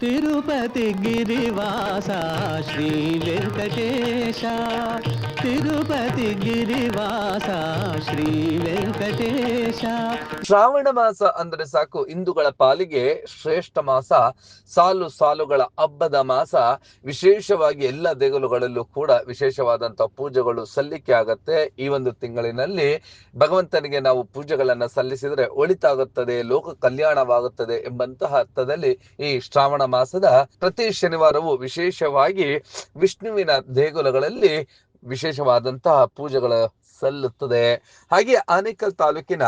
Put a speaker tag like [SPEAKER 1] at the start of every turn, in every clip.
[SPEAKER 1] ತಿರುಪತಿ ಗಿರಿವಾಸ ಶ್ರೀ ವೆಂಕಟೇಶ ತಿರುಪತಿ ಗಿರಿವಾಸ ಶ್ರೀ ವೆಂಕಟೇಶ
[SPEAKER 2] ಶ್ರಾವಣ ಮಾಸ ಅಂದ್ರೆ ಸಾಕು, ಹಿಂದೂಗಳ ಪಾಲಿಗೆ ಶ್ರೇಷ್ಠ ಮಾಸ. ಸಾಲು ಸಾಲುಗಳ ಹಬ್ಬದ ಮಾಸ. ವಿಶೇಷವಾಗಿ ಎಲ್ಲ ದೇಗುಲಗಳಲ್ಲೂ ಕೂಡ ವಿಶೇಷವಾದಂತಹ ಪೂಜೆಗಳು ಸಲ್ಲಿಕೆ ಆಗತ್ತೆ. ಈ ಒಂದು ತಿಂಗಳಿನಲ್ಲಿ ಭಗವಂತನಿಗೆ ನಾವು ಪೂಜೆಗಳನ್ನ ಸಲ್ಲಿಸಿದ್ರೆ ಒಳಿತಾಗುತ್ತದೆ, ಲೋಕ ಕಲ್ಯಾಣವಾಗುತ್ತದೆ ಎಂಬಂತಹ ಅರ್ಥದಲ್ಲಿ ಈ ಶ್ರಾವಣ ಮಾಸದ ಪ್ರತಿ ಶನಿವಾರವೂ ವಿಶೇಷವಾಗಿ ವಿಷ್ಣುವಿನ ದೇಗುಲಗಳಲ್ಲಿ ವಿಶೇಷವಾದಂತಹ ಪೂಜೆಗಳು ಸಲ್ಲುತ್ತದೆ. ಹಾಗೆ ಆನೇಕಲ್ ತಾಲೂಕಿನ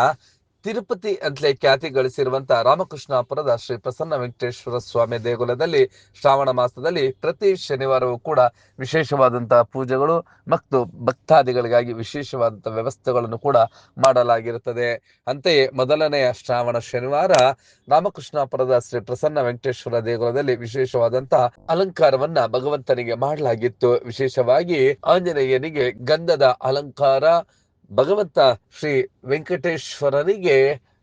[SPEAKER 2] ತಿರುಪತಿ ಅಂತಲೇ ಖ್ಯಾತಿ ಗಳಿಸಿರುವಂತಹ ರಾಮಕೃಷ್ಣಾಪುರದ ಶ್ರೀ ಪ್ರಸನ್ನ ವೆಂಕಟೇಶ್ವರ ಸ್ವಾಮಿ ದೇಗುಲದಲ್ಲಿ ಶ್ರಾವಣ ಮಾಸದಲ್ಲಿ ಪ್ರತಿ ಶನಿವಾರವೂ ಕೂಡ ವಿಶೇಷವಾದಂತಹ ಪೂಜೆಗಳು ಮತ್ತು ಭಕ್ತಾದಿಗಳಿಗಾಗಿ ವಿಶೇಷವಾದಂತಹ ವ್ಯವಸ್ಥೆಗಳನ್ನು ಕೂಡ ಮಾಡಲಾಗಿರುತ್ತದೆ. ಅಂತೆಯೇ ಮೊದಲನೆಯ ಶ್ರಾವಣ ಶನಿವಾರ ರಾಮಕೃಷ್ಣಾಪುರದ ಶ್ರೀ ಪ್ರಸನ್ನ ವೆಂಕಟೇಶ್ವರ ದೇಗುಲದಲ್ಲಿ ವಿಶೇಷವಾದಂತಹ ಅಲಂಕಾರವನ್ನ ಭಗವಂತನಿಗೆ ಮಾಡಲಾಗಿತ್ತು. ವಿಶೇಷವಾಗಿ ಆಂಜನೇಯನಿಗೆ ಗಂಧದ ಅಲಂಕಾರ ಭಗವಂತ ಶ್ರೀ ವೆಂಕಟೇಶ್ವರನಿಗೆ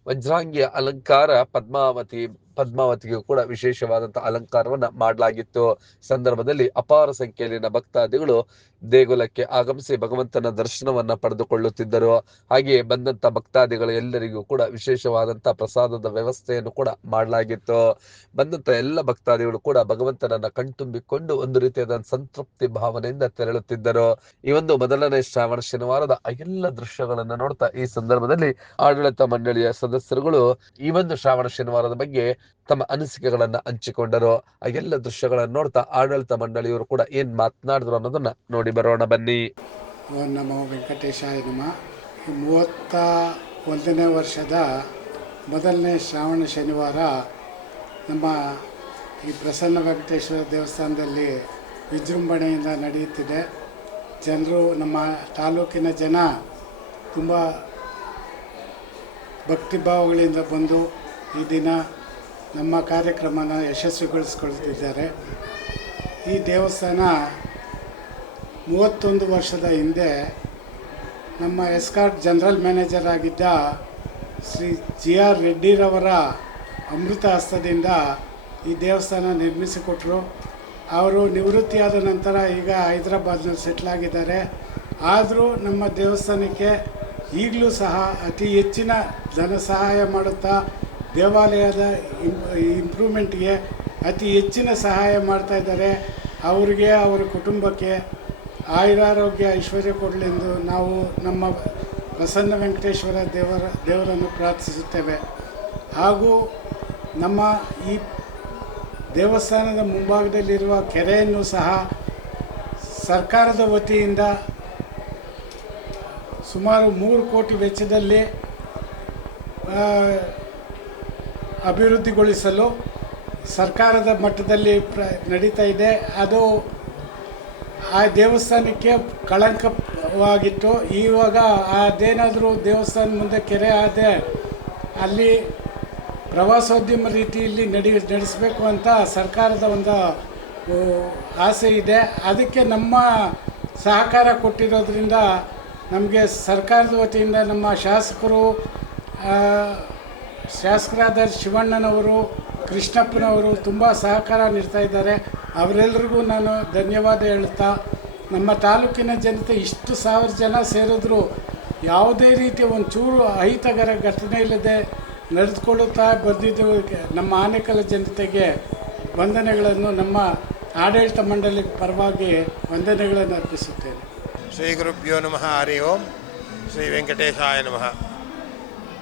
[SPEAKER 2] ವಜ್ರಾಂಗಿಯ ಅಲಂಕಾರ ಪದ್ಮಾವತಿ ಪದ್ಮಾವತಿಗೂ ಕೂಡ ವಿಶೇಷವಾದಂತಹ ಅಲಂಕಾರವನ್ನ ಮಾಡಲಾಗಿತ್ತು. ಸಂದರ್ಭದಲ್ಲಿ ಅಪಾರ ಸಂಖ್ಯೆಯಲ್ಲಿನ ಭಕ್ತಾದಿಗಳು ದೇಗುಲಕ್ಕೆ ಆಗಮಿಸಿ ಭಗವಂತನ ದರ್ಶನವನ್ನ ಪಡೆದುಕೊಳ್ಳುತ್ತಿದ್ದರು. ಹಾಗೆಯೇ ಬಂದಂತ ಭಕ್ತಾದಿಗಳು ಎಲ್ಲರಿಗೂ ಕೂಡ ವಿಶೇಷವಾದಂತ ಪ್ರಸಾದದ ವ್ಯವಸ್ಥೆಯನ್ನು ಕೂಡ ಮಾಡಲಾಗಿತ್ತು. ಬಂದಂತ ಎಲ್ಲ ಭಕ್ತಾದಿಗಳು ಕೂಡ ಭಗವಂತನನ್ನ ಕಣ್ತುಂಬಿಕೊಂಡು ಒಂದು ರೀತಿಯಾದ ಸಂತೃಪ್ತಿ ಭಾವನೆಯಿಂದ ತೆರಳುತ್ತಿದ್ದರು. ಈ ಒಂದು ಮೊದಲನೇ ಶ್ರಾವಣ ಶನಿವಾರದ ಎಲ್ಲ ದೃಶ್ಯಗಳನ್ನ ನೋಡ್ತಾ ಈ ಸಂದರ್ಭದಲ್ಲಿ ಆಡಳಿತ ಮಂಡಳಿಯ ಸದಸ್ಯರುಗಳು ಈ ಒಂದು ಶ್ರಾವಣ ಶನಿವಾರದ ಬಗ್ಗೆ ತಮ್ಮ ಅನಿಸಿಕೆಗಳನ್ನ ಹಂಚಿಕೊಂಡರು, ಆ ಎಲ್ಲ ದೃಶ್ಯಗಳನ್ನು ನೋಡ್ತಾ ಆಡಳಿತ ಮಂಡಳಿಯವರು ಕೂಡ ಏನ್ ಮಾತನಾಡಿದ್ರು ಅನ್ನೋದನ್ನ ನೋಡಿ ಬರೋಣ ಬನ್ನಿ.
[SPEAKER 3] ನಮೋ ವೆಂಕಟೇಶಾಯ ನಮ. ಮೂವತ್ತ ಒಂದನೇ ವರ್ಷದ ಮೊದಲನೇ ಶ್ರಾವಣ ಶನಿವಾರ ನಮ್ಮ ಈ ಪ್ರಸನ್ನ ವೆಂಕಟೇಶ್ವರ ದೇವಸ್ಥಾನದಲ್ಲಿ ವಿಜೃಂಭಣೆಯಿಂದ ನಡೆಯುತ್ತಿದೆ. ಜನರು, ನಮ್ಮ ತಾಲೂಕಿನ ಜನ ತುಂಬ ಭಕ್ತಿಭಾವಗಳಿಂದ ಬಂದು ಈ ದಿನ ನಮ್ಮ ಕಾರ್ಯಕ್ರಮನ ಯಶಸ್ವಿಗೊಳಿಸ್ಕೊಳ್ತಿದ್ದಾರೆ. ಈ ದೇವಸ್ಥಾನ ಮೂವತ್ತೊಂದು ವರ್ಷದ ಹಿಂದೆ ನಮ್ಮ ಎಸ್ಕಾರ್ಟ್ ಜನರಲ್ ಮ್ಯಾನೇಜರ್ ಆಗಿದ್ದ ಶ್ರೀ ಜಿ ಆರ್ ರೆಡ್ಡಿರವರ ಅಮೃತ ಹಸ್ತದಿಂದ ಈ ದೇವಸ್ಥಾನ ನಿರ್ಮಿಸಿಕೊಟ್ರು. ಅವರು ನಿವೃತ್ತಿಯಾದ ನಂತರ ಈಗ ಹೈದರಾಬಾದ್ನಲ್ಲಿ ಸೆಟ್ಲ್ ಆಗಿದ್ದಾರೆ. ಆದರೂ ನಮ್ಮ ದೇವಸ್ಥಾನಕ್ಕೆ ಈಗಲೂ ಸಹ ಅತಿ ಹೆಚ್ಚಿನ ಧನ ಸಹಾಯ ಮಾಡುತ್ತಾ ದೇವಾಲಯದ ಇಂಪ್ರೂವ್ಮೆಂಟ್ಗೆ ಅತಿ ಹೆಚ್ಚಿನ ಸಹಾಯ ಮಾಡ್ತಾ ಇದ್ದಾರೆ. ಅವರಿಗೆ, ಅವರ ಕುಟುಂಬಕ್ಕೆ ಆಯುರಾರೋಗ್ಯ ಐಶ್ವರ್ಯ ಕೊಡಲೆಂದು ನಾವು ನಮ್ಮ ಪ್ರಸನ್ನ ವೆಂಕಟೇಶ್ವರ ದೇವರ, ದೇವರನ್ನು ಪ್ರಾರ್ಥಿಸುತ್ತೇವೆ. ಹಾಗೂ ನಮ್ಮ ಈ ದೇವಸ್ಥಾನದ ಮುಂಭಾಗದಲ್ಲಿರುವ ಕೆರೆಯನ್ನು ಸಹ ಸರ್ಕಾರದ ವತಿಯಿಂದ ಸುಮಾರು ಮೂರು ಕೋಟಿ ವೆಚ್ಚದಲ್ಲಿ ಅಭಿವೃದ್ಧಿಗೊಳಿಸಲು ಸರ್ಕಾರದ ಮಟ್ಟದಲ್ಲಿ ಪ್ರ, ನಡೀತಾ ಇದೆ. ಅದು ಆ ದೇವಸ್ಥಾನಕ್ಕೆ ಕಳಂಕವಾಗಿತ್ತು. ಇವಾಗ ಅದೇನಾದರೂ ದೇವಸ್ಥಾನ ಮುಂದೆ ಕೆರೆ ಆದರೆ ಅಲ್ಲಿ ಪ್ರವಾಸೋದ್ಯಮ ರೀತಿಯಲ್ಲಿ ನಡಿ, ನಡೆಸಬೇಕು ಅಂತ ಸರ್ಕಾರದ ಒಂದು ಆಸೆ ಇದೆ. ಅದಕ್ಕೆ ನಮ್ಮ ಸಹಕಾರ ಕೊಟ್ಟಿರೋದ್ರಿಂದ ನಮಗೆ ಸರ್ಕಾರದ ವತಿಯಿಂದ ನಮ್ಮ ಶಾಸಕರು ಶಾಸಕರಾದ ಶಿವಣ್ಣನವರು, ಕೃಷ್ಣಪ್ಪನವರು ತುಂಬ ಸಹಕಾರ ನೀಡ್ತಾ ಇದ್ದಾರೆ. ಅವರೆಲ್ಲರಿಗೂ ನಾನು ಧನ್ಯವಾದ ಹೇಳ್ತಾ ನಮ್ಮ ತಾಲೂಕಿನ ಜನತೆ ಇಷ್ಟು ಸಾವಿರ ಜನ ಸೇರಿದ್ರು, ಯಾವುದೇ ರೀತಿಯ ಒಂದು ಚೂರು ಅಹಿತಕರ ಘಟನೆ ಇಲ್ಲದೆ ನಡೆದುಕೊಳ್ಳುತ್ತಾ ಬಂದಿದ್ದು ನಮ್ಮ ಆನೆಕಲ ಜನತೆಗೆ ವಂದನೆಗಳನ್ನು, ನಮ್ಮ ಆಡಳಿತ ಮಂಡಳಿ ಪರವಾಗಿ ವಂದನೆಗಳನ್ನು ಅರ್ಪಿಸುತ್ತೇನೆ.
[SPEAKER 4] ಶ್ರೀ ಗುರುಭ್ಯೋ ನಮಃ, ಹರಿ ಓಂ. ಶ್ರೀ ವೆಂಕಟೇಶಾಯ ನಮಃ.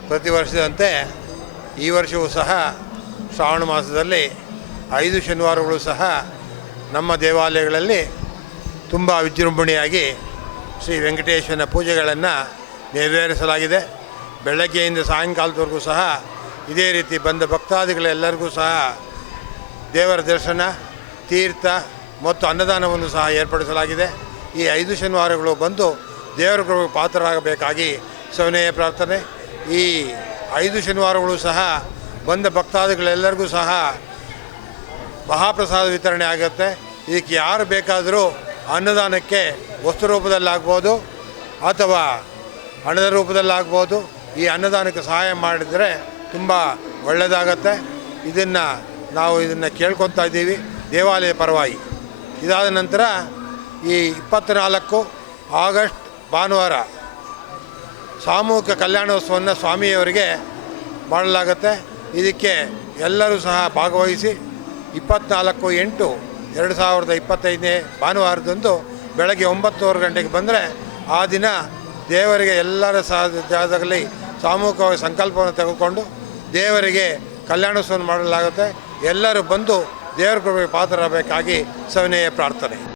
[SPEAKER 4] ಪ್ರತಿ ವರ್ಷದಂತೆ ಈ ವರ್ಷವೂ ಸಹ ಶ್ರಾವಣ ಮಾಸದಲ್ಲಿ ಐದು ಶನಿವಾರಗಳು ಸಹ ನಮ್ಮ ದೇವಾಲಯಗಳಲ್ಲಿ ತುಂಬ ವಿಜೃಂಭಣೆಯಾಗಿ ಶ್ರೀ ವೆಂಕಟೇಶ್ವರನ ಪೂಜೆಗಳನ್ನು ನೆರವೇರಿಸಲಾಗಿದೆ. ಬೆಳಗ್ಗೆಯಿಂದ ಸಾಯಂಕಾಲದವರೆಗೂ ಸಹ ಇದೇ ರೀತಿ ಬಂದ ಭಕ್ತಾದಿಗಳೆಲ್ಲರಿಗೂ ಸಹ ದೇವರ ದರ್ಶನ, ತೀರ್ಥ ಮತ್ತು ಅನ್ನದಾನವನ್ನು ಸಹ ಏರ್ಪಡಿಸಲಾಗಿದೆ. ಈ ಐದು ಶನಿವಾರಗಳು ಬಂದು ದೇವರ ಪಾತ್ರರಾಗಬೇಕಾಗಿ ಸವಿನಯ ಪ್ರಾರ್ಥನೆ. ಈ ಐದು ಶನಿವಾರಗಳು ಸಹ ಬಂದ ಭಕ್ತಾದಿಗಳೆಲ್ಲರಿಗೂ ಸಹ ಮಹಾಪ್ರಸಾದ ವಿತರಣೆ ಆಗುತ್ತೆ. ಇದಕ್ಕೆ ಯಾರು ಬೇಕಾದರೂ ಅನ್ನದಾನಕ್ಕೆ ವಸ್ತು ರೂಪದಲ್ಲಾಗ್ಬೋದು ಅಥವಾ ಹಣದ ರೂಪದಲ್ಲಾಗ್ಬೋದು ಈ ಅನ್ನದಾನಕ್ಕೆ ಸಹಾಯ ಮಾಡಿದರೆ ತುಂಬ ಒಳ್ಳೆಯದಾಗತ್ತೆ. ಇದನ್ನು ನಾವು ಇದನ್ನು ಕೇಳ್ಕೊತಾ ಇದ್ದೀವಿ. ದೇವಾಲಯ ಪರವಾಗಿ. ಇದಾದ ನಂತರ ಈ ಇಪ್ಪತ್ತ್ನಾಲ್ಕು ಆಗಸ್ಟ್ ಭಾನುವಾರ ಸಾಮೂಹಿಕ ಕಲ್ಯಾಣೋತ್ಸವವನ್ನು ಸ್ವಾಮಿಯವರಿಗೆ ಮಾಡಲಾಗುತ್ತೆ. ಇದಕ್ಕೆ ಎಲ್ಲರೂ ಸಹ ಭಾಗವಹಿಸಿ ಇಪ್ಪತ್ತ್ನಾಲ್ಕು ಎಂಟು ಎರಡು ಸಾವಿರದ ಇಪ್ಪತ್ತೈದನೇ ಭಾನುವಾರದಂದು ಬೆಳಗ್ಗೆ ಒಂಬತ್ತುವರೆ ಗಂಟೆಗೆ ಬಂದರೆ ಆ ದಿನ ದೇವರಿಗೆ ಎಲ್ಲರ ಸಹ ಸಾಮೂಹಿಕವಾಗಿ ಸಂಕಲ್ಪವನ್ನು ತೆಗೆದುಕೊಂಡು ದೇವರಿಗೆ ಕಲ್ಯಾಣೋತ್ಸವ ಮಾಡಲಾಗುತ್ತೆ. ಎಲ್ಲರೂ ಬಂದು ದೇವರ ಕೃಪೆಗೆ ಪಾತ್ರರಾಗಬೇಕಾಗಿ ಸವಿನಯ ಪ್ರಾರ್ಥನೆ.